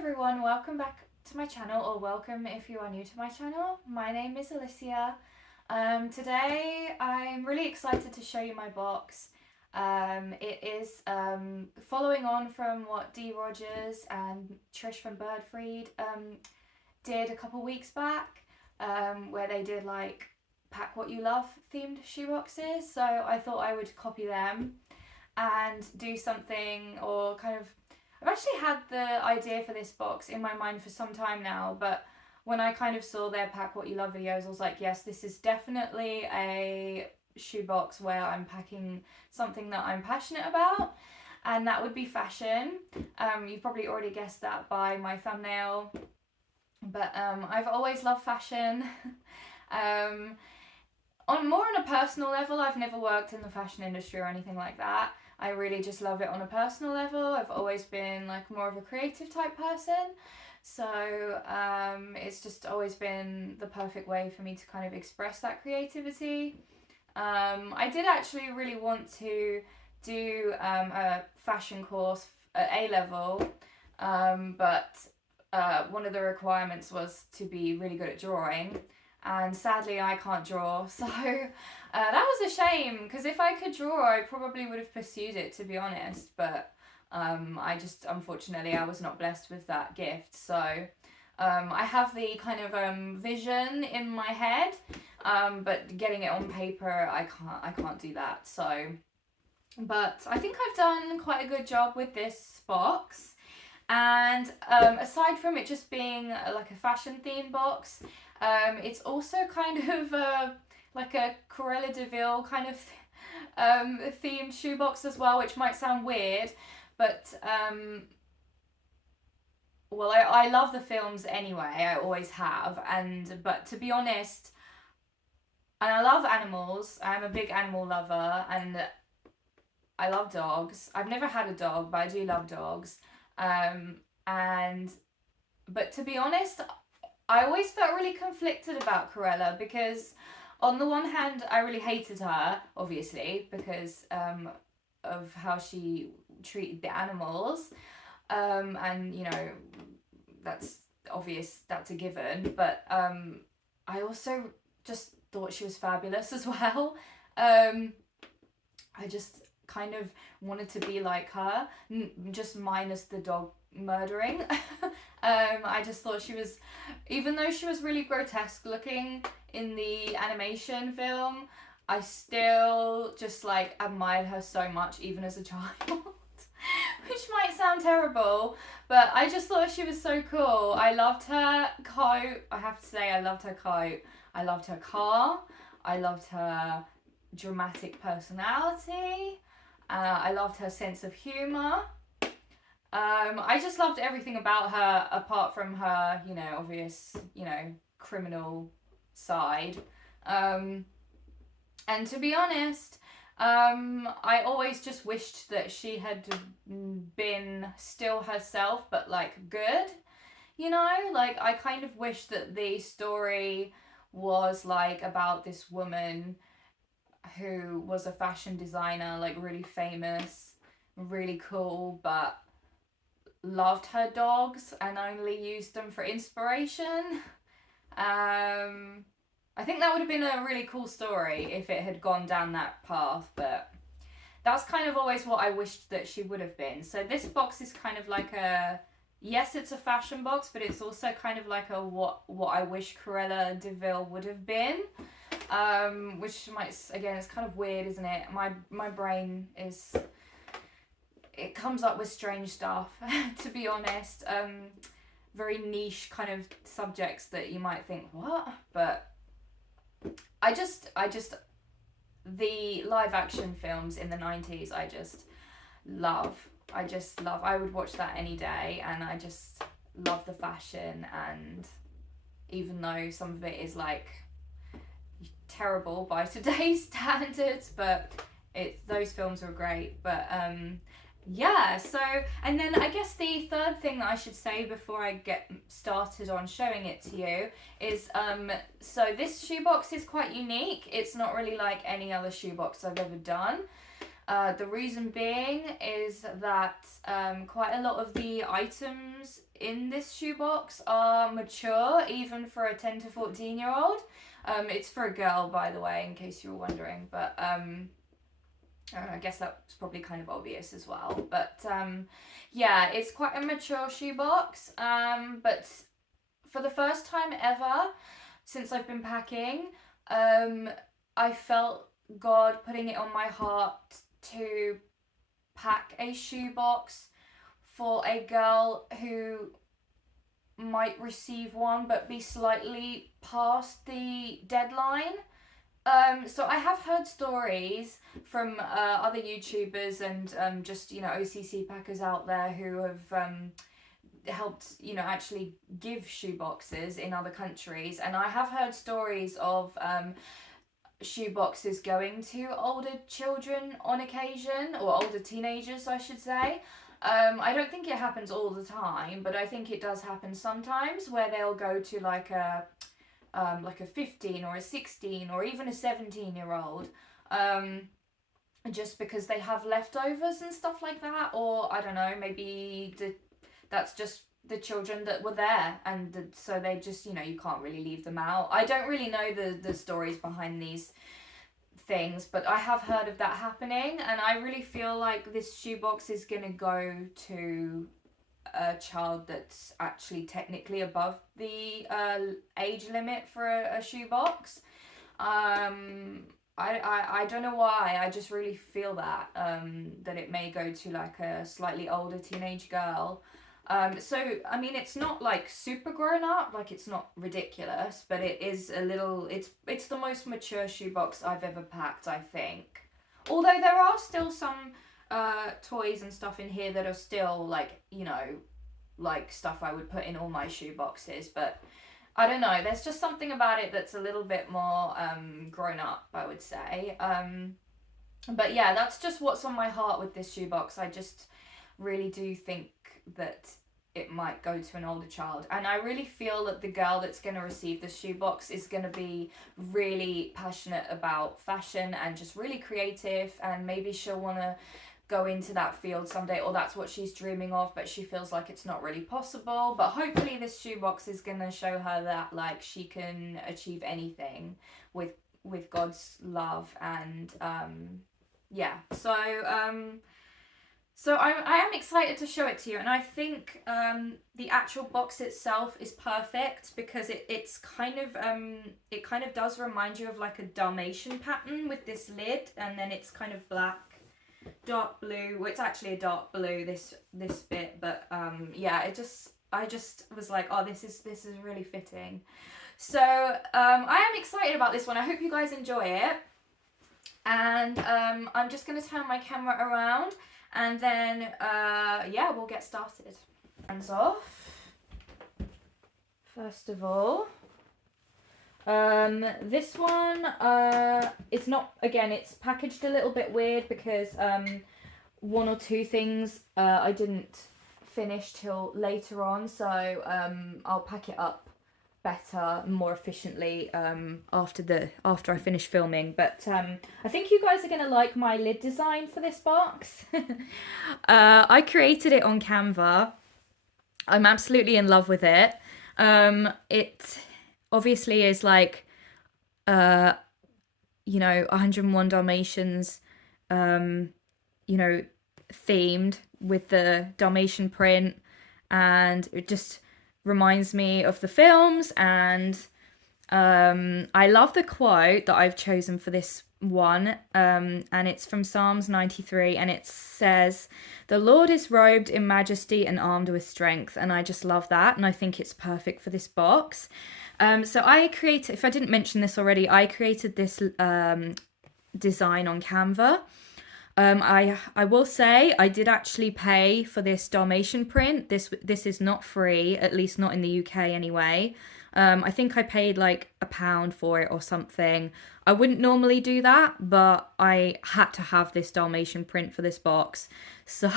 everyone, welcome back to my channel, or welcome if you are new to my channel. My name is Alicia. Today I'm really excited to show you my box. It is following on from what Dee Rogers and Trish from Birdfried did a couple weeks back, where they did like Pack What You Love themed shoeboxes. So I thought I would copy them and do something, or kind of, I've actually had the idea for this box in my mind for some time now, but when I kind of saw their Pack What You Love videos, I was like, yes, this is definitely a shoebox where I'm packing something that I'm passionate about, and that would be fashion. You've probably already guessed that by my thumbnail, but I've always loved fashion. On a personal level, I've never worked in the fashion industry or anything like that. I really just love it on a personal level. I've always been like more of a creative type person. So it's just always been the perfect way for me to kind of express that creativity. I did actually really want to do a fashion course at A-level, but one of the requirements was to be really good at drawing. And sadly I can't draw, so that was a shame, because if I could draw I probably would have pursued it, to be honest, but unfortunately I was not blessed with that gift. So I have the kind of vision in my head, but getting it on paper I can't do that. So, but I think I've done quite a good job with this box. And aside from it just being like a fashion theme box, it's also kind of like a Cruella De Vil kind of themed shoebox as well, which might sound weird, but well, I love the films anyway, I always have, but to be honest, and I love animals, I'm a big animal lover, and I love dogs. I've never had a dog, but I do love dogs. But to be honest, I always felt really conflicted about Cruella, because on the one hand I really hated her, obviously, because of how she treated the animals, and you know, that's obvious, that's a given, but I also just thought she was fabulous as well. I just kind of wanted to be like her, just minus the dog murdering. I just thought she was, even though she was really grotesque looking in the animation film, I still just like admired her so much, even as a child. Which might sound terrible, but I just thought she was so cool. I loved her coat, I have to say, I loved her coat. I loved her car. I loved her dramatic personality. I loved her sense of humour. I just loved everything about her, apart from her, you know, obvious, you know, criminal side. And to be honest, I always just wished that she had been still herself, but like good, you know, like I kind of wish that the story was like about this woman who was a fashion designer, like really famous, really cool, but loved her dogs and only used them for inspiration. I think that would have been a really cool story if it had gone down that path, but that's kind of always what I wished that she would have been. So this box is kind of like a, yes, it's a fashion box, but it's also kind of like a what I wish Cruella De Vil would have been. Which might, again, it's kind of weird, isn't it? My brain is, it comes up with strange stuff, to be honest. Very niche kind of subjects that you might think, what? But I just the live action films in the 90s, I just love. I would watch that any day, and I just love the fashion, and even though some of it is like terrible by today's standards, but those films were great. But yeah, so, and then I guess the third thing that I should say before I get started on showing it to you is, so this shoebox is quite unique. It's not really like any other shoebox I've ever done. The reason being is that quite a lot of the items in this shoebox are mature, even for a 10 to 14-year-old. It's for a girl, by the way, in case you were wondering, but I guess that's probably kind of obvious as well. But yeah, it's quite a mature shoebox. But for the first time ever since I've been packing, I felt God putting it on my heart to pack a shoebox for a girl who might receive one but be slightly past the deadline. So I have heard stories from other YouTubers and just, you know, OCC packers out there who have helped, you know, actually give shoeboxes in other countries, and I have heard stories of shoeboxes going to older children on occasion, or older teenagers I should say. I don't think it happens all the time, but I think it does happen sometimes, where they'll go to like a 15 or a 16 or even a 17-year-old, just because they have leftovers and stuff like that, or I don't know, maybe that's just the children that were there, and so they just, you know, you can't really leave them out. I don't really know the stories behind these things, but I have heard of that happening, and I really feel like this shoebox is gonna go to a child that's actually technically above the age limit for a shoebox. I don't know why, I just really feel that that it may go to like a slightly older teenage girl. So I mean, it's not like super grown up, like it's not ridiculous, but it is a little, it's the most mature shoebox I've ever packed, I think. Although there are still some toys and stuff in here that are still like, you know, like stuff I would put in all my shoe boxes, but I don't know, there's just something about it that's a little bit more grown up, I would say. But yeah, that's just what's on my heart with this shoebox. I just really do think that it might go to an older child, and I really feel that the girl that's going to receive this shoebox is going to be really passionate about fashion and just really creative, and maybe she'll want to go into that field someday, or that's what she's dreaming of, but she feels like it's not really possible. But hopefully this shoebox is going to show her that like she can achieve anything with God's love. And yeah, so I am excited to show it to you, and I think the actual box itself is perfect, because it's kind of it kind of does remind you of like a Dalmatian pattern with this lid, and then it's kind of black, dark blue. Well, it's actually a dark blue, this bit, but yeah, I just was like, oh, this is really fitting. So I am excited about this one. I hope you guys enjoy it, and I'm just gonna turn my camera around. And then, yeah, we'll get started. Hands off. First of all, this one, it's not, again, it's packaged a little bit weird, because one or two things I didn't finish till later on, so I'll pack it up better, more efficiently after I finish filming. But I think you guys are gonna like my lid design for this box. I created it on Canva. I'm absolutely in love with it. It obviously is like you know, 101 Dalmatians you know, themed with the Dalmatian print, and it just reminds me of the films. And I love the quote that I've chosen for this one, and it's from Psalms 93, and it says, "The Lord is robed in majesty and armed with strength." And I just love that, and I think it's perfect for this box. So I created, if I didn't mention this already, I created this design on Canva. I will say I did actually pay for this Dalmatian print. This is not free, at least not in the UK anyway. I think I paid like £1 for it or something. I wouldn't normally do that, but I had to have this Dalmatian print for this box. So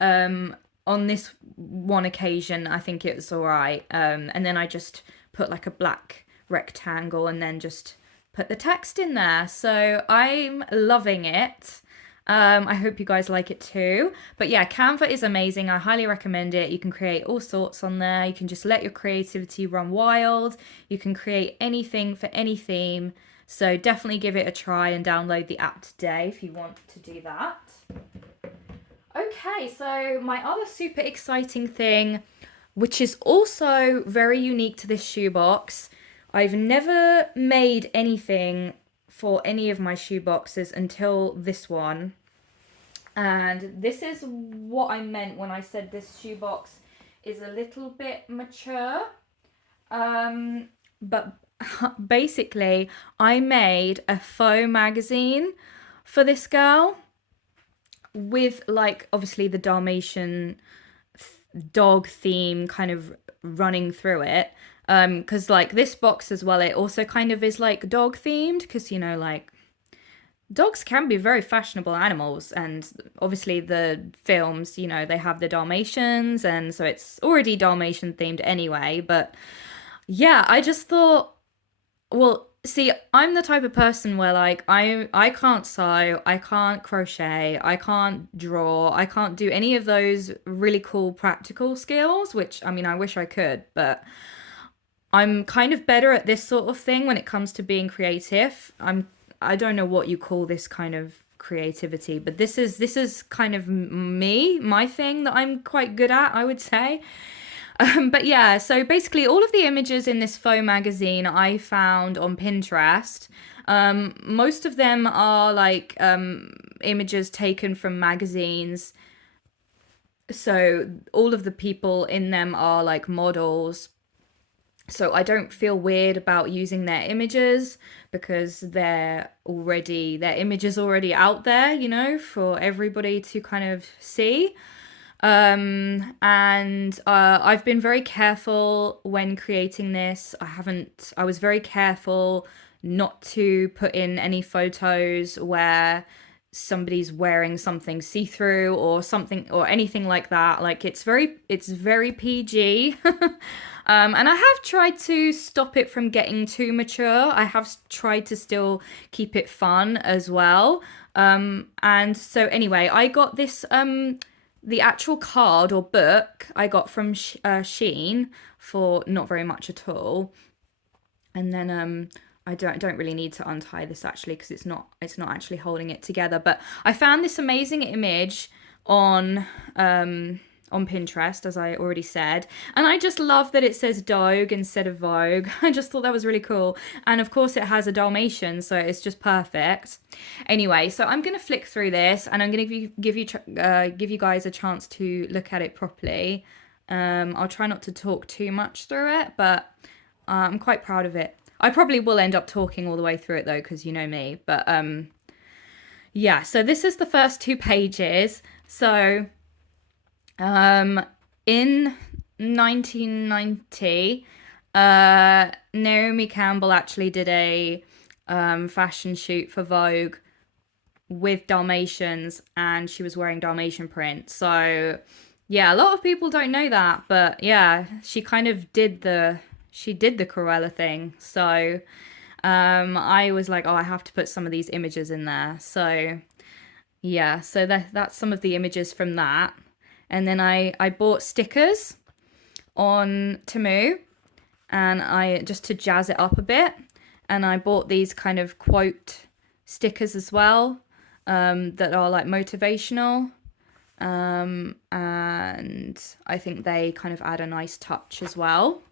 on this one occasion, I think it was all right. And then I just put like a black rectangle and then just put the text in there. So I'm loving it. I hope you guys like it too. But yeah, Canva is amazing. I highly recommend it. You can create all sorts on there. You can just let your creativity run wild. You can create anything for any theme. So definitely give it a try and download the app today if you want to do that. Okay, so my other super exciting thing, which is also very unique to this shoebox, I've never made anything for any of my shoe boxes until this one. And this is what I meant when I said this shoebox is a little bit mature. But basically, I made a faux magazine for this girl with, like, obviously the Dalmatian dog theme kind of running through it. Because like this box as well, it also kind of is like dog themed, because you know, like, dogs can be very fashionable animals, and obviously the films, you know, they have the Dalmatians, and so it's already Dalmatian themed anyway. But yeah, I just thought, well, see, I'm the type of person where, like, I can't sew, I can't crochet, I can't draw, I can't do any of those really cool practical skills, which I mean, I wish I could, but I'm kind of better at this sort of thing when it comes to being creative. I don't know what you call this kind of creativity, but this is kind of me, my thing that I'm quite good at, I would say. But yeah, so basically all of the images in this faux magazine I found on Pinterest. Most of them are like images taken from magazines. So all of the people in them are like models. So I don't feel weird about using their images because their image is already out there, you know, for everybody to kind of see. And I've been very careful when creating this. I was very careful not to put in any photos where somebody's wearing something see-through or something or anything like that. Like it's very PG. And I have tried to stop it from getting too mature. I have tried to still keep it fun as well. And so anyway, I got this the actual card or book I got from Shein for not very much at all. And then I don't really need to untie this actually because it's not actually holding it together. But I found this amazing image on on Pinterest, as I already said, and I just love that it says Dogue instead of Vogue. I just thought that was really cool, and of course it has a Dalmatian, so it's just perfect. Anyway, so I'm gonna flick through this, and I'm gonna give you guys a chance to look at it properly. I'll try not to talk too much through it, but I'm quite proud of it. I probably will end up talking all the way through it though, because you know me. But yeah. So this is the first two pages. So in 1990, Naomi Campbell actually did a fashion shoot for Vogue with Dalmatians, and she was wearing Dalmatian print. So yeah, a lot of people don't know that, but yeah, she did the Cruella thing. So I was like, oh, I have to put some of these images in there. So yeah, so that's some of the images from that. And then I bought stickers on Temu, and I just to jazz it up a bit. And I bought these kind of quote stickers as well, that are like motivational. And I think they kind of add a nice touch as well.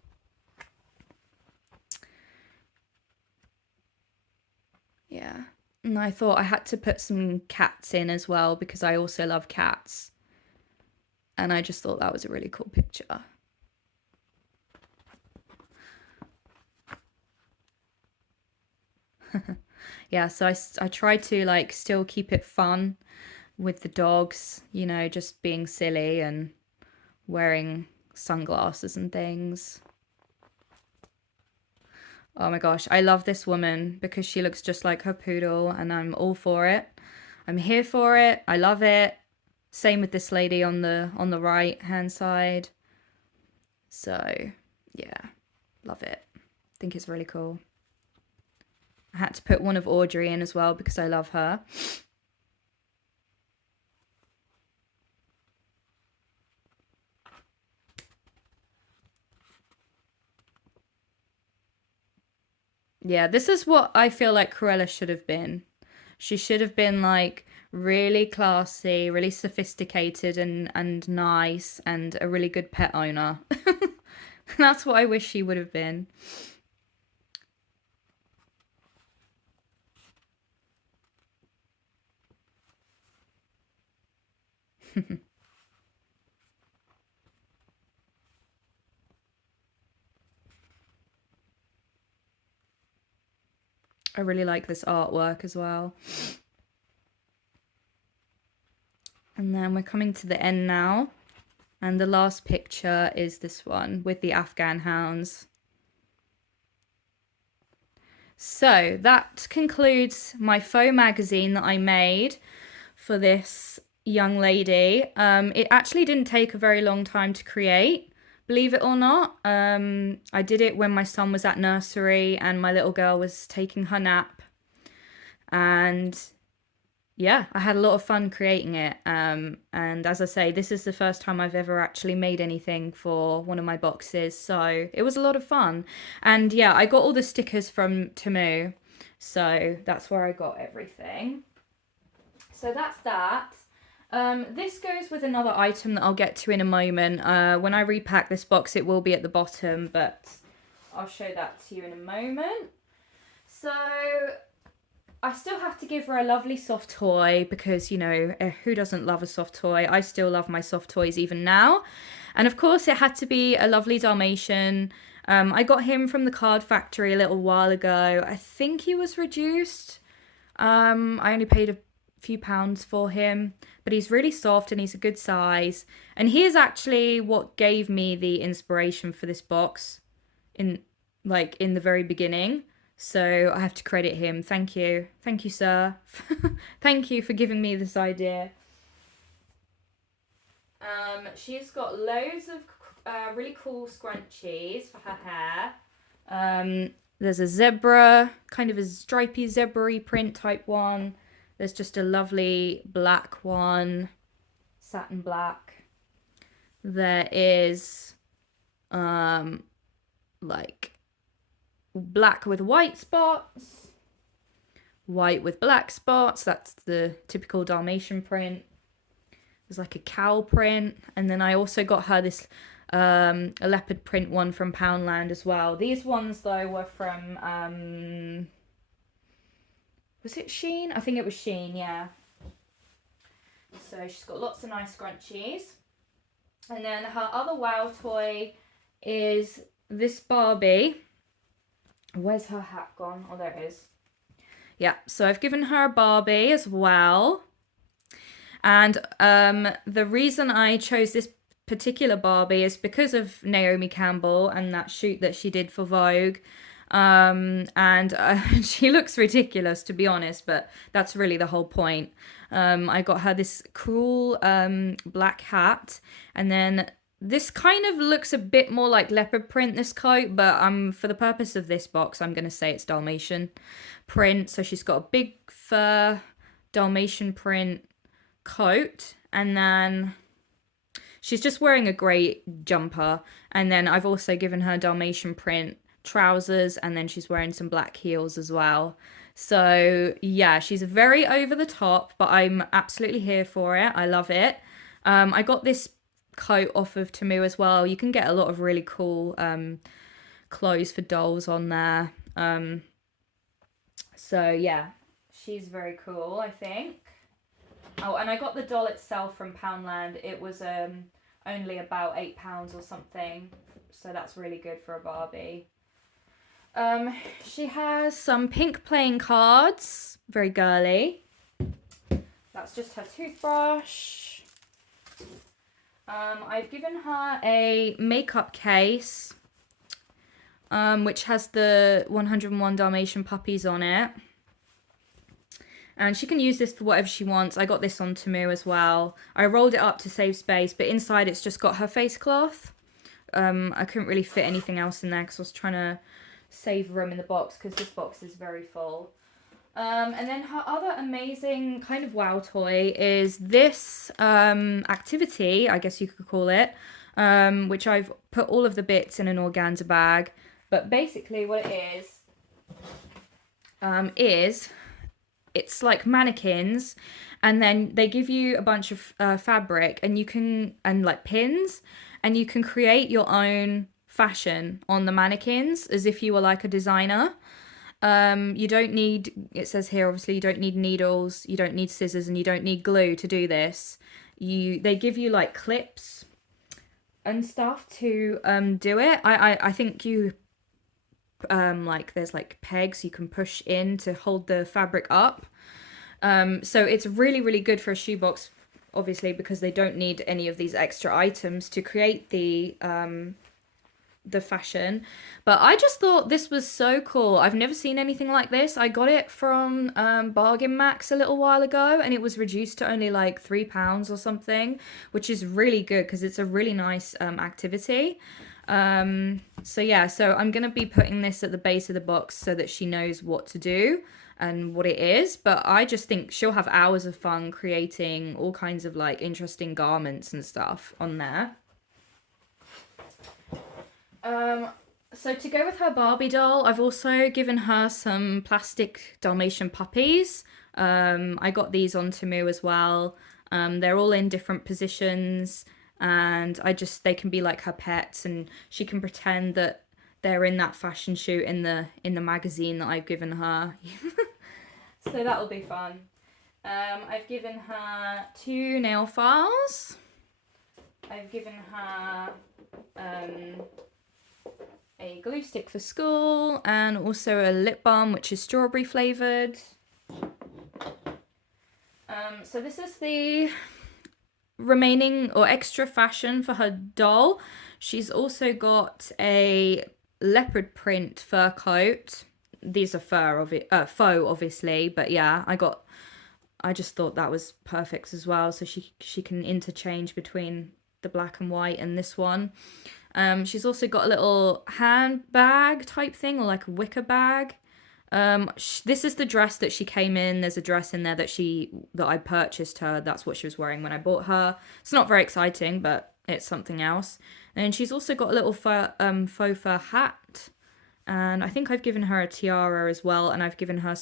Yeah. And I thought I had to put some cats in as well because I also love cats. And I just thought that was a really cool picture. Yeah, so I tried to like still keep it fun with the dogs, you know, just being silly and wearing sunglasses and things. Oh my gosh, I love this woman because she looks just like her poodle, and I'm all for it. I'm here for it. I love it. Same with this lady on the right hand side. So, yeah, love it. Think it's really cool. I had to put one of Audrey in as well because I love her. Yeah, this is what I feel like Cruella should have been. She should have been like really classy, really sophisticated and nice and a really good pet owner. That's what I wish she would have been. I really like this artwork as well. And then we're coming to the end now. And the last picture is this one with the Afghan hounds. So that concludes my faux magazine that I made for this young lady. It actually didn't take a very long time to create, believe it or not. I did it when my son was at nursery and my little girl was taking her nap. And yeah, I had a lot of fun creating it. And as I say, this is the first time I've ever actually made anything for one of my boxes. So it was a lot of fun. And yeah, I got all the stickers from Temu. So that's where I got everything. So that's that. This goes with another item that I'll get to in a moment. When I repack this box, it will be at the bottom, but I'll show that to you in a moment. So I still have to give her a lovely soft toy because, you know, who doesn't love a soft toy? I still love my soft toys even now. And of course, it had to be a lovely Dalmatian. I got him from the card factory a little while ago. I think he was reduced. I only paid a few pounds for him, but he's really soft and he's a good size. And he is actually what gave me the inspiration for this box in the very beginning. So I have to credit him. Thank you. Thank you, sir. Thank you for giving me this idea. She's got loads of really cool scrunchies for her hair. There's a zebra, kind of a stripy zebra-y print type one. There's just a lovely black one, satin black. There is like black with white spots, white with black spots. That's the typical Dalmatian print. There's like a cow print. And then I also got her this a leopard print one from Poundland as well. These ones though were from was it Shein? I think it was Shein, yeah. So she's got lots of nice scrunchies. And then her other wow toy is this Barbie. Where's her hat gone? Oh, there it is. Yeah, so I've given her a Barbie as well. And the reason I chose this particular Barbie is because of Naomi Campbell and that shoot that she did for Vogue. And she looks ridiculous, to be honest, but that's really the whole point. I got her this cool black hat, and then this kind of looks a bit more like leopard print, this coat, but for the purpose of this box, I'm going to say it's Dalmatian print. So she's got a big fur Dalmatian print coat, and then she's just wearing a grey jumper, and then I've also given her Dalmatian print trousers, and then she's wearing some black heels as well. So yeah, she's very over the top, but I'm absolutely here for it. I love it. I got this coat off of Temu as well. You can get a lot of really cool clothes for dolls on there. So yeah, she's very cool, I think. Oh, and I got the doll itself from Poundland. It was only about £8 or something, so that's really good for a Barbie. She has some pink playing cards, very girly. That's just her toothbrush. I've given her a makeup case, which has the 101 Dalmatian puppies on it. And she can use this for whatever she wants. I got this on Temu as well. I rolled it up to save space, but inside it's just got her face cloth. I couldn't really fit anything else in there because I was trying to save room in the box because this box is very full. And then her other amazing kind of wow toy is this activity, I guess you could call it, which I've put all of the bits in an organza bag. But basically what it is is it's like mannequins, and then they give you a bunch of fabric, and you can, and like pins, and you can create your own fashion on the mannequins as if you were like a designer. You don't need, it says here, obviously, you don't need needles, you don't need scissors, and you don't need glue to do this. They give you like clips and stuff to do it. I think you like there's like pegs you can push in to hold the fabric up. So it's really good for a shoebox, obviously, because they don't need any of these extra items to create the fashion. But I just thought this was so cool. I've never seen anything like this. I got it from Bargain Max a little while ago, and it was reduced to only like £3 or something, which is really good because it's a really nice activity. So yeah, so I'm gonna be putting this at the base of the box so that she knows what to do and what it is. But I just think she'll have hours of fun creating all kinds of like interesting garments and stuff on there. So to go with her Barbie doll, I've also given her some plastic Dalmatian puppies. I got these on Temu as well. They're all in different positions, and they can be like her pets, and she can pretend that they're in that fashion shoot in the magazine that I've given her. So that'll be fun. I've given her 2 nail files. I've given her a glue stick for school, and also a lip balm which is strawberry flavoured. So this is the remaining or extra fashion for her doll. She's also got a leopard print fur coat. These are faux obviously, but yeah, I just thought that was perfect as well, so she can interchange between the black and white and this one. She's also got a little handbag type thing, or like a wicker bag. This is the dress that she came in. There's a dress in there that I purchased her. That's what she was wearing when I bought her. It's not very exciting, but it's something else. And she's also got a little faux fur hat. And I think I've given her a tiara as well. And I've given her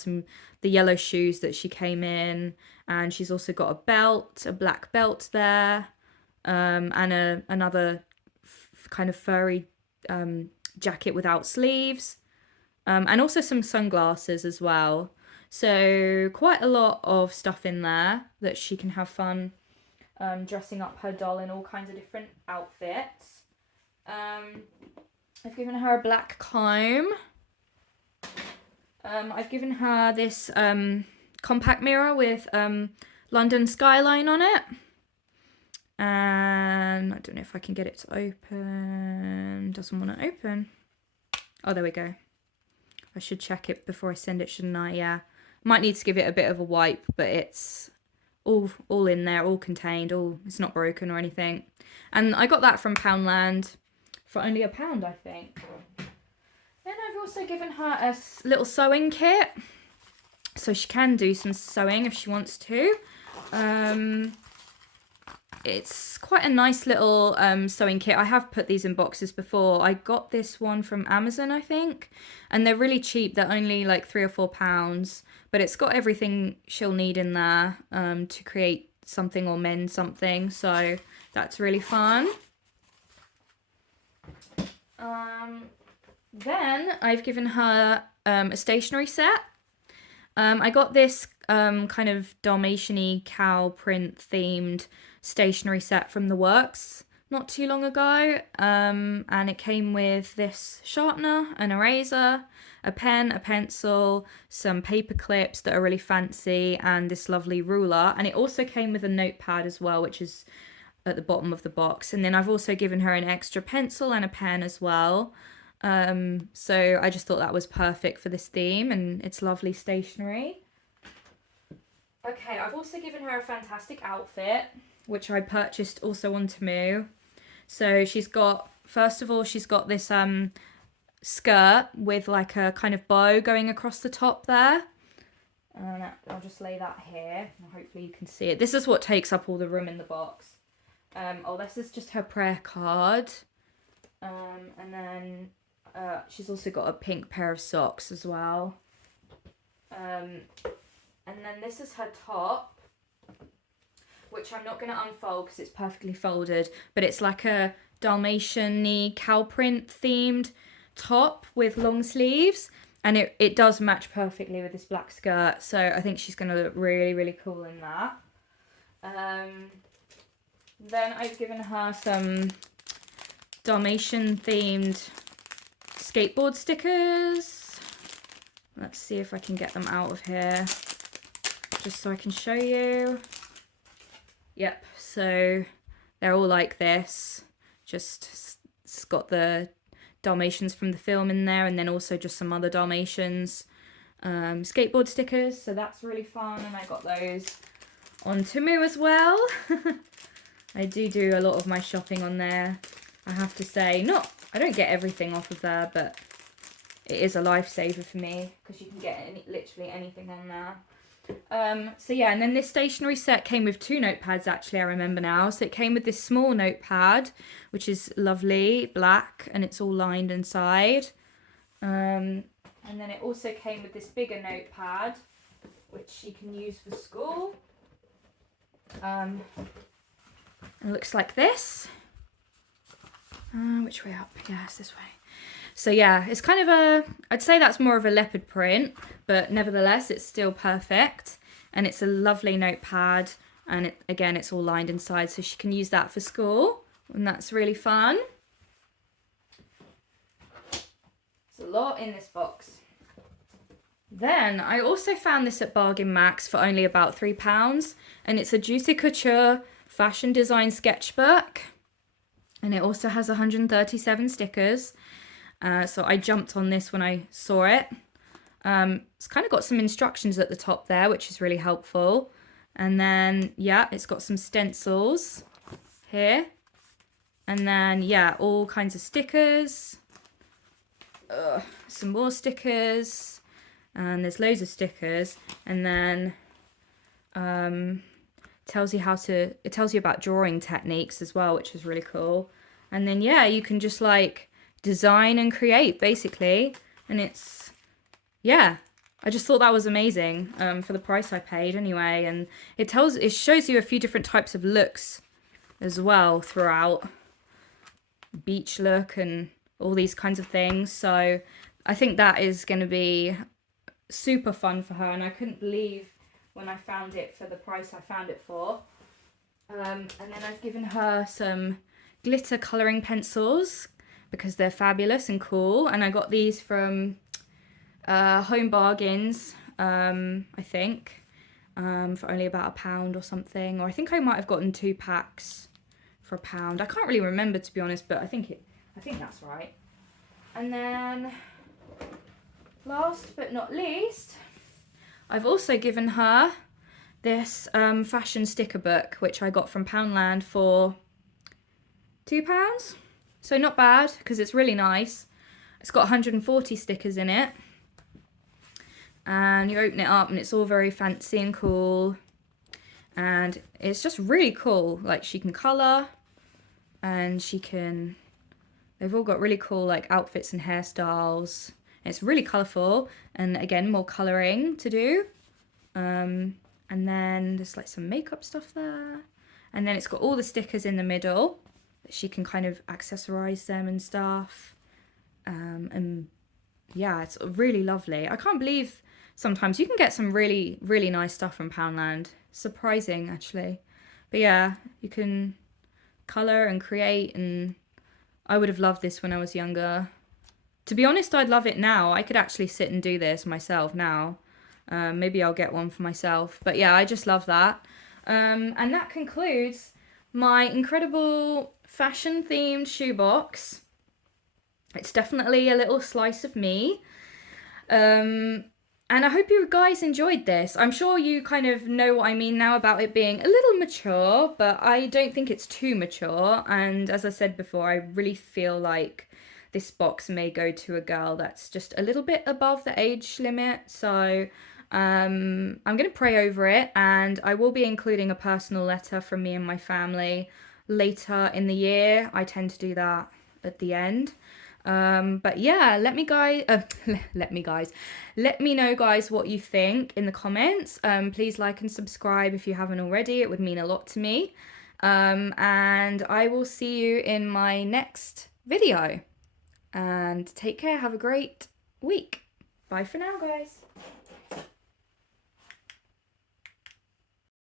the yellow shoes that she came in. And she's also got a belt, a black belt there. And another kind of furry jacket without sleeves. And also some sunglasses as well. So quite a lot of stuff in there that she can have fun dressing up her doll in all kinds of different outfits. I've given her a black comb. I've given her this compact mirror with London skyline on it. And I don't know if I can get it to open. Doesn't want to open. Oh, there we go. I should check it before I send it, shouldn't I? Yeah. Might need to give it a bit of a wipe, but it's all in there, all contained, it's not broken or anything. And I got that from Poundland for only £1, I think. Then I've also given her a little sewing kit, so she can do some sewing if she wants to. It's quite a nice little sewing kit. I have put these in boxes before. I got this one from Amazon, I think, and they're really cheap. They're only like £3 or £4, but it's got everything she'll need in there to create something or mend something, so that's really fun. Then I've given her a stationery set. I got this kind of Dalmatian-y cow print themed stationery set from The Works not too long ago, and it came with this sharpener, an eraser, a pen, a pencil, some paper clips that are really fancy, and this lovely ruler. And it also came with a notepad as well, which is at the bottom of the box. And then I've also given her an extra pencil and a pen as well. So I just thought that was perfect for this theme, and it's lovely stationery. Okay, I've also given her a fantastic outfit, which I purchased also on Temu. So first of all, she's got this skirt with like a kind of bow going across the top there. And I'll just lay that here, and hopefully you can see it. This is what takes up all the room in the box. This is just her prayer card. And then She's also got a pink pair of socks as well. And then this is her top, which I'm not going to unfold because it's perfectly folded, but it's like a Dalmatian-y cow print themed top with long sleeves, and it does match perfectly with this black skirt, so I think she's going to look really, really cool in that. Then I've given her some Dalmatian themed skateboard stickers. Let's see if I can get them out of here, just so I can show you. Yep, so they're all like this. Just, it's got the Dalmatians from the film in there, and then also just some other Dalmatians skateboard stickers, so that's really fun, and I got those on Temu as well. I do a lot of my shopping on there, I have to say. I don't get everything off of there, but it is a lifesaver for me because you can get literally anything on there. So yeah, and then this stationery set came with 2 notepads, actually, I remember now. So it came with this small notepad, which is lovely, black, and it's all lined inside. And then it also came with this bigger notepad, which you can use for school. It looks like this. Which way up? Yeah, it's this way. So yeah, it's kind of I'd say that's more of a leopard print, but nevertheless, it's still perfect. And it's a lovely notepad, and again, it's all lined inside, so she can use that for school, and that's really fun. There's a lot in this box. Then I also found this at Bargain Max for only about £3, and it's a Juicy Couture fashion design sketchbook, and it also has 137 stickers. So I jumped on this when I saw it. It's kind of got some instructions at the top there, which is really helpful. And then, yeah, it's got some stencils here. And then, yeah, all kinds of stickers. Some more stickers. And there's loads of stickers. And then tells you about drawing techniques as well, which is really cool. And then, yeah, you can just like design and create basically, and it's, yeah, I just thought that was amazing for the price I paid anyway. And it shows you a few different types of looks as well throughout, beach look and all these kinds of things. So I think that is going to be super fun for her, and I couldn't believe when I found it for the price I found it for. And then I've given her some glitter colouring pencils because they're fabulous and cool, and I got these from Home Bargains, I think, for only about £1 or something, or I think I might have gotten 2 packs for £1. I can't really remember, to be honest, but I think that's right. And then last but not least, I've also given her this fashion sticker book, which I got from Poundland for £2. So not bad, because it's really nice. It's got 140 stickers in it. And you open it up and it's all very fancy and cool. And it's just really cool. Like, she can colour, and they've all got really cool like outfits and hairstyles. It's really colourful, and again, more colouring to do. And then there's like some makeup stuff there. And then it's got all the stickers in the middle. She can kind of accessorize them and stuff. And yeah, it's really lovely. I can't believe sometimes you can get some really, really nice stuff from Poundland. Surprising, actually. But yeah, you can colour and create, and I would have loved this when I was younger. To be honest, I'd love it now. I could actually sit and do this myself now. Maybe I'll get one for myself. But yeah, I just love that. And that concludes my incredible fashion-themed shoebox. It's definitely a little slice of me. And I hope you guys enjoyed this. I'm sure you kind of know what I mean now about it being a little mature, but I don't think it's too mature. And as I said before, I really feel like this box may go to a girl that's just a little bit above the age limit. So I'm going to pray over it, and I will be including a personal letter from me and my family later in the year. I tend to do that at the end. But yeah, let me know, guys, what you think in the comments. Please like and subscribe if you haven't already. It would mean a lot to me. And I will see you in my next video. And take care. Have a great week. Bye for now, guys.